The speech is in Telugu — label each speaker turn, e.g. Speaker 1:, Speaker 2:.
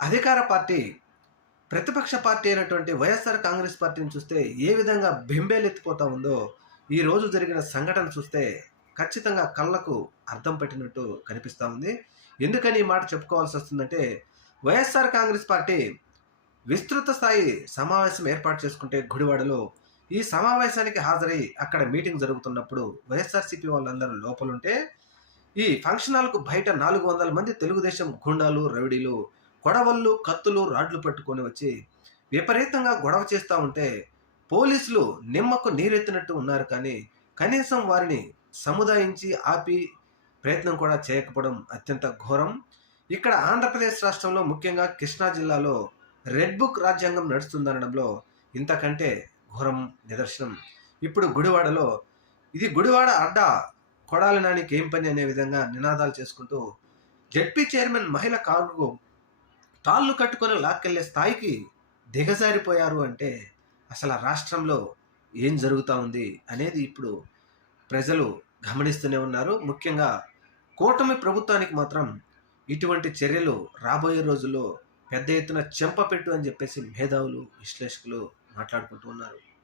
Speaker 1: అధికార పార్టీ ప్రతిపక్ష పార్టీ అయినటువంటి వైఎస్ఆర్ కాంగ్రెస్ పార్టీని చూస్తే ఏ విధంగా బెంబేలెత్తిపోతా ఉందో ఈ రోజు జరిగిన సంఘటన చూస్తే ఖచ్చితంగా కళ్ళకు అర్థం పెట్టినట్టు కనిపిస్తూ ఉంది. ఎందుకని ఈ మాట చెప్పుకోవాల్సి వస్తుందంటే వైఎస్ఆర్ కాంగ్రెస్ పార్టీ విస్తృత స్థాయి సమావేశం ఏర్పాటు చేసుకుంటే గుడివాడలో ఈ సమావేశానికి హాజరై అక్కడ మీటింగ్ జరుగుతున్నప్పుడు వైఎస్ఆర్సీపీ వాళ్ళందరూ లోపలుంటే ఈ ఫంక్షన్ హాల్కు బయట నాలుగు వందల మంది తెలుగుదేశం గుండాలు రౌడీలు కొడవళ్ళు కత్తులు రాడ్లు పట్టుకొని వచ్చి విపరీతంగా గొడవ చేస్తూ ఉంటే పోలీసులు నిమ్మకు నీరెత్తినట్టు ఉన్నారు కానీ కనీసం వారిని సముదాయించి ఆపి ప్రయత్నం కూడా చేయకపోవడం అత్యంత ఘోరం. ఇక్కడ ఆంధ్రప్రదేశ్ రాష్ట్రంలో ముఖ్యంగా కృష్ణా జిల్లాలో రెడ్ బుక్ రాజ్యాంగం నడుస్తుందనడంలో ఇంతకంటే ఘోరం నిదర్శనం. ఇప్పుడు గుడివాడలో ఇది గుడివాడ అడ్డ కొడాలి నానికి ఏం పని అనే విధంగా నినాదాలు చేసుకుంటూ జడ్పీ చైర్మన్ మహిళ కారుకు తాళ్ళు కట్టుకొని లాక్కెళ్ళే స్థాయికి దిగజారిపోయారు అంటే అసలు ఆ రాష్ట్రంలో ఏం జరుగుతూ ఉంది అనేది ఇప్పుడు ప్రజలు గమనిస్తూనే ఉన్నారు. ముఖ్యంగా కూటమి ప్రభుత్వానికి మాత్రం ఇటువంటి చర్యలు రాబోయే రోజుల్లో పెద్ద ఎత్తున చెంపపెట్టు అని చెప్పేసి మేధావులు విశ్లేషకులు మాట్లాడుకుంటూ ఉన్నారు.